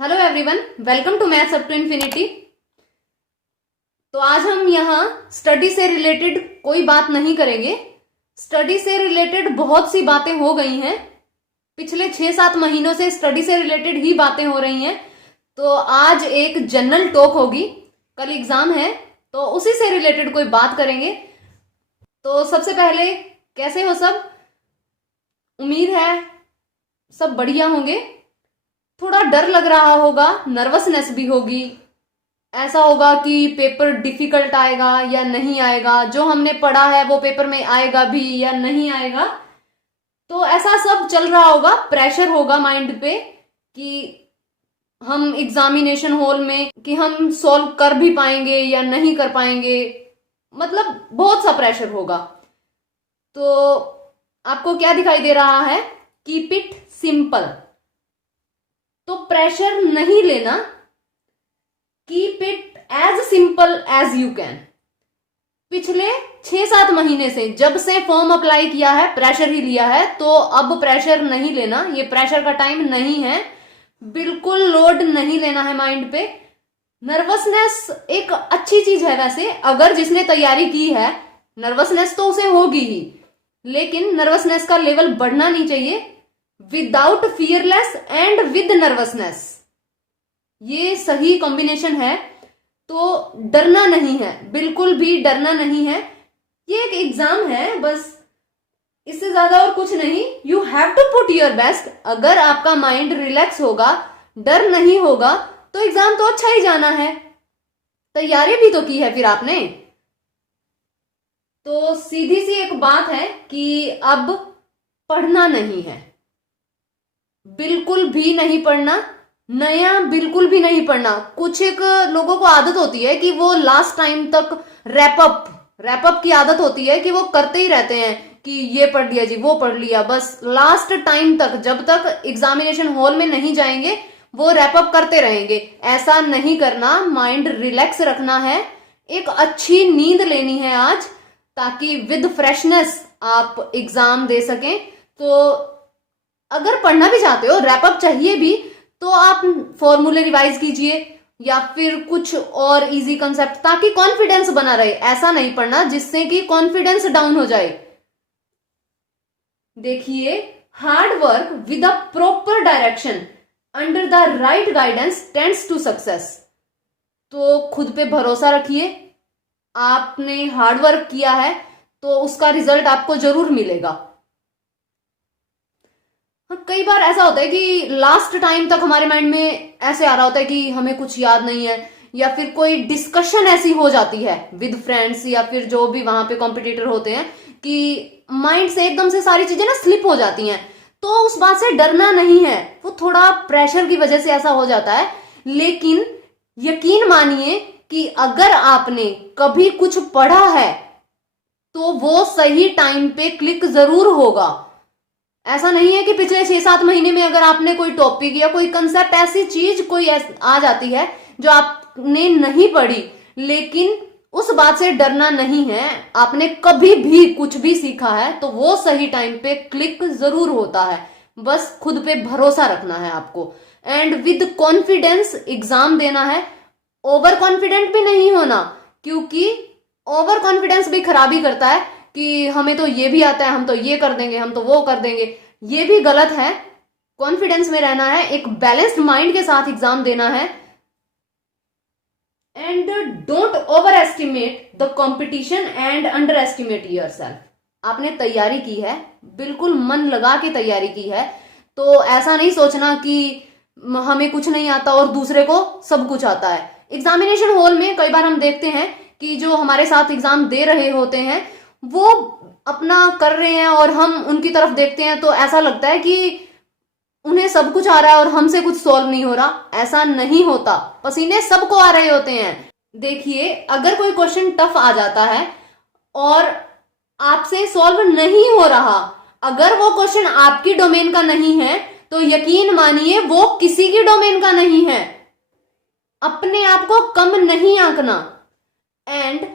Hello everyone, welcome to maths up to infinity. तो आज हम यहाँ स्टडी से रिलेटेड कोई बात नहीं करेंगे। स्टडी से रिलेटेड बहुत सी बातें हो गई हैं। पिछले 6-7 महीनों से स्टडी से रिलेटेड ही बातें हो रही हैं। तो आज एक जनरल टॉक होगी, कल एग्जाम है तो उसी से रिलेटेड कोई बात करेंगे। तो सबसे पहले कैसे हो सब? उम्मीद है सब बढ़िया होंगे। थोड़ा डर लग रहा होगा, नर्वसनेस भी होगी। ऐसा होगा कि पेपर डिफिकल्ट आएगा या नहीं आएगा, जो हमने पढ़ा है वो पेपर में आएगा भी या नहीं आएगा। तो ऐसा सब चल रहा होगा, प्रेशर होगा माइंड पे कि हम एग्जामिनेशन हॉल में कि हम सॉल्व कर भी पाएंगे या नहीं कर पाएंगे। मतलब बहुत सा प्रेशर होगा। तो आपको क्या दिखाई दे रहा है? Keep it simple. तो प्रेशर नहीं लेना, keep it as simple as you can. पिछले 6-7 महीने से जब से फॉर्म अप्लाई किया है प्रेशर ही लिया है, तो अब प्रेशर नहीं लेना। ये प्रेशर का टाइम नहीं है, बिल्कुल लोड नहीं लेना है माइंड पे। नर्वसनेस एक अच्छी चीज है वैसे, अगर जिसने तैयारी की है नर्वसनेस तो उसे होगी ही, लेकिन नर्वसनेस का लेवल बढ़ना नहीं चाहिए। Without fearless and with nervousness, ये सही कॉम्बिनेशन है। तो डरना नहीं है, बिल्कुल भी डरना नहीं है। ये एक एग्जाम है, बस इससे ज्यादा और कुछ नहीं। You have to put your best. अगर आपका माइंड रिलैक्स होगा, डर नहीं होगा, तो एग्जाम तो अच्छा ही जाना है। तैयारी भी तो की है फिर आपने। तो सीधी सी एक बात है कि अब पढ़ना नहीं है, बिल्कुल भी नहीं पढ़ना, नया बिल्कुल भी नहीं पढ़ना। कुछ एक लोगों को आदत होती है कि वो लास्ट टाइम तक रैपअप की आदत होती है कि वो करते ही रहते हैं कि ये पढ़ लिया जी, वो पढ़ लिया, बस लास्ट टाइम तक, जब तक एग्जामिनेशन हॉल में नहीं जाएंगे वो रैपअप करते रहेंगे। ऐसा नहीं करना, माइंड रिलैक्स रखना है। एक अच्छी नींद लेनी है आज, ताकि विद फ्रेशनेस आप एग्जाम दे सकें। तो अगर पढ़ना भी चाहते हो, रैपअप चाहिए भी, तो आप फॉर्मूले रिवाइज कीजिए या फिर कुछ और इजी कंसेप्ट, ताकि कॉन्फिडेंस बना रहे। ऐसा नहीं पढ़ना जिससे कि कॉन्फिडेंस डाउन हो जाए। देखिए, hard work with a proper direction under the right guidance tends to success. तो खुद पे भरोसा रखिए। आपने हार्ड वर्क किया है तो उसका रिजल्ट आपको जरूर मिलेगा। हाँ, कई बार ऐसा होता है कि लास्ट टाइम तक हमारे माइंड में ऐसे आ रहा होता है कि हमें कुछ याद नहीं है, या फिर कोई डिस्कशन ऐसी हो जाती है विद फ्रेंड्स या फिर जो भी वहां पे कॉम्पिटिटर होते हैं कि माइंड से एकदम से सारी चीजें ना स्लिप हो जाती हैं। तो उस बात से डरना नहीं है, वो थोड़ा प्रेशर की वजह से ऐसा हो जाता है। लेकिन यकीन मानिए कि अगर आपने कभी कुछ पढ़ा है तो वो सही टाइम पे क्लिक जरूर होगा। ऐसा नहीं है कि पिछले 6-7 महीने में अगर आपने कोई टॉपिक या कोई कंसेप्ट, ऐसी चीज कोई आ जाती है जो आपने नहीं पढ़ी, लेकिन उस बात से डरना नहीं है। आपने कभी भी कुछ भी सीखा है तो वो सही टाइम पे क्लिक जरूर होता है। बस खुद पे भरोसा रखना है आपको, एंड विद कॉन्फिडेंस एग्जाम देना है। ओवर कॉन्फिडेंट भी नहीं होना, क्योंकि ओवर कॉन्फिडेंस भी खराबी करता है कि हमें तो ये भी आता है, हम तो ये कर देंगे, हम तो वो कर देंगे। ये भी गलत है। कॉन्फिडेंस में रहना है, एक बैलेंस्ड माइंड के साथ एग्जाम देना है। And don't over estimate the competition and under estimate yourself. आपने तैयारी की है, बिल्कुल मन लगा के तैयारी की है, तो ऐसा नहीं सोचना कि हमें कुछ नहीं आता और दूसरे को सब कुछ आता है। एग्जामिनेशन हॉल में कई बार हम देखते हैं कि जो हमारे साथ एग्जाम दे रहे होते हैं वो अपना कर रहे हैं और हम उनकी तरफ देखते हैं तो ऐसा लगता है कि उन्हें सब कुछ आ रहा है और हमसे कुछ सॉल्व नहीं हो रहा। ऐसा नहीं होता, पसीने सबको आ रहे होते हैं। देखिए, अगर कोई क्वेश्चन टफ आ जाता है और आपसे सॉल्व नहीं हो रहा, अगर वो क्वेश्चन आपकी डोमेन का नहीं है तो यकीन मानिए वो किसी की डोमेन का नहीं है। अपने आप को कम नहीं आंकना। एंड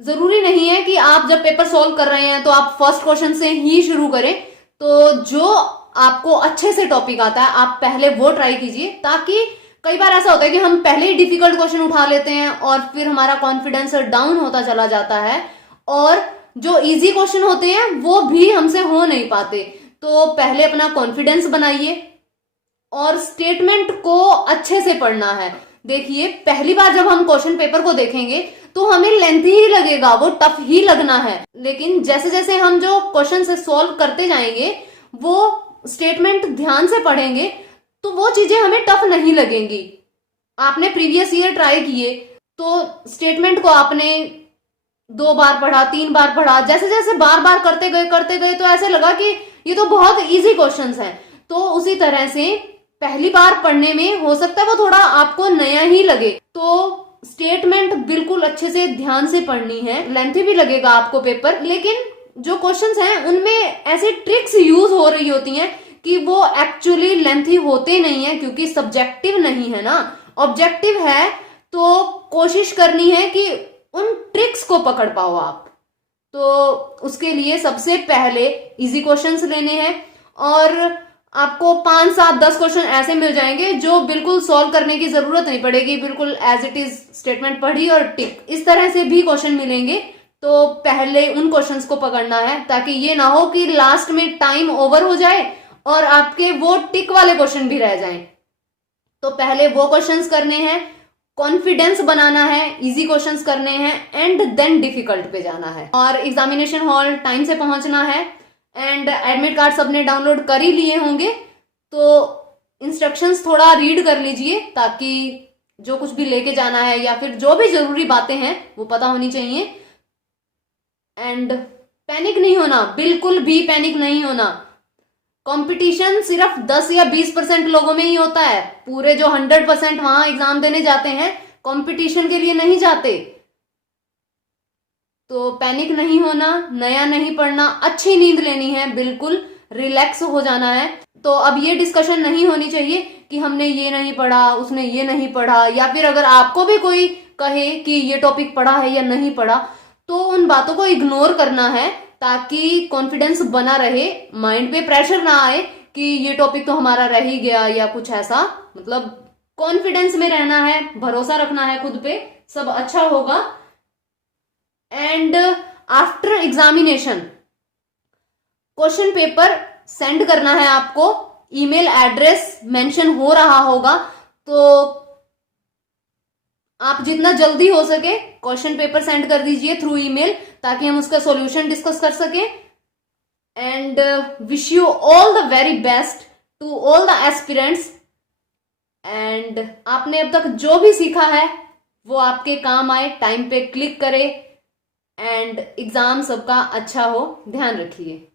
जरूरी नहीं है कि आप जब पेपर सॉल्व कर रहे हैं तो आप फर्स्ट क्वेश्चन से ही शुरू करें। तो जो आपको अच्छे से टॉपिक आता है, आप पहले वो ट्राई कीजिए, ताकि कई बार ऐसा होता है कि हम पहले ही डिफिकल्ट क्वेश्चन उठा लेते हैं और फिर हमारा कॉन्फिडेंस डाउन होता चला जाता है और जो इजी क्वेश्चन होते हैं वो भी हमसे हो नहीं पाते। तो पहले अपना कॉन्फिडेंस बनाइए और स्टेटमेंट को अच्छे से पढ़ना है। देखिए, पहली बार जब हम क्वेश्चन पेपर को देखेंगे तो हमें लेंथी ही लगेगा, वो टफ ही लगना है, लेकिन जैसे जैसे हम जो क्वेश्चन से सॉल्व करते जाएंगे, वो स्टेटमेंट ध्यान से पढ़ेंगे, तो वो चीजें हमें टफ नहीं लगेंगी। आपने प्रीवियस ईयर ट्राई किए तो स्टेटमेंट को आपने 2 बार पढ़ा, 3 बार पढ़ा, जैसे जैसे बार बार करते गए तो ऐसे लगा कि ये तो बहुत इजी क्वेश्चंस हैं। तो उसी तरह से पहली बार पढ़ने में हो सकता है वो थोड़ा आपको नया ही लगे, तो स्टेटमेंट बिल्कुल अच्छे से ध्यान से पढ़नी है। लेंथी भी लगेगा आपको पेपर, लेकिन जो क्वेश्चंस हैं उनमें ऐसे ट्रिक्स यूज हो रही होती हैं कि वो एक्चुअली लेंथी होते नहीं है, क्योंकि सब्जेक्टिव नहीं है ना, ऑब्जेक्टिव है। तो कोशिश करनी है कि उन ट्रिक्स को पकड़ पाओ आप। तो उसके लिए सबसे पहले इजी क्वेश्चंस लेने हैं और आपको 5, 7, 10 क्वेश्चन ऐसे मिल जाएंगे जो बिल्कुल सॉल्व करने की जरूरत नहीं पड़ेगी, बिल्कुल एज इट इज स्टेटमेंट पढ़ी और टिक, इस तरह से भी क्वेश्चन मिलेंगे। तो पहले उन क्वेश्चंस को पकड़ना है, ताकि ये ना हो कि लास्ट में टाइम ओवर हो जाए और आपके वो टिक वाले क्वेश्चन भी रह जाएं। तो पहले वो क्वेश्चंस करने हैं, कॉन्फिडेंस बनाना है, इजी क्वेश्चंस करने हैं एंड देन डिफिकल्ट पे जाना है। और एग्जामिनेशन हॉल टाइम से पहुंचना है एंड एडमिट कार्ड सबने डाउनलोड कर ही लिए होंगे, तो इंस्ट्रक्शंस थोड़ा रीड कर लीजिए, ताकि जो कुछ भी लेके जाना है या फिर जो भी जरूरी बातें हैं वो पता होनी चाहिए। एंड पैनिक नहीं होना, बिल्कुल भी पैनिक नहीं होना। कंपटीशन सिर्फ 10 या 20% लोगों में ही होता है, पूरे जो 100% वहां एग्जाम देने जाते हैं कंपटीशन के लिए नहीं जाते। तो पैनिक नहीं होना, नया नहीं पढ़ना, अच्छी नींद लेनी है, बिल्कुल रिलैक्स हो जाना है। तो अब ये डिस्कशन नहीं होनी चाहिए कि हमने ये नहीं पढ़ा, उसने ये नहीं पढ़ा, या फिर अगर आपको भी कोई कहे कि ये टॉपिक पढ़ा है या नहीं पढ़ा, तो उन बातों को इग्नोर करना है, ताकि कॉन्फिडेंस बना रहे, माइंड पे प्रेशर ना आए कि ये टॉपिक तो हमारा रह ही गया या कुछ ऐसा। मतलब कॉन्फिडेंस में रहना है, भरोसा रखना है खुद पे, सब अच्छा होगा। And after examination question paper send करना है आपको, ईमेल एड्रेस मेंशन हो रहा होगा, तो आप जितना जल्दी हो सके क्वेश्चन पेपर सेंड कर दीजिए थ्रू ईमेल, ताकि हम उसका सॉल्यूशन डिस्कस कर सके। And wish you all the very best to all the aspirants. And आपने अब तक जो भी सीखा है वो आपके काम आए, टाइम पे क्लिक करें एंड एग्जाम सबका अच्छा हो, ध्यान रखिए।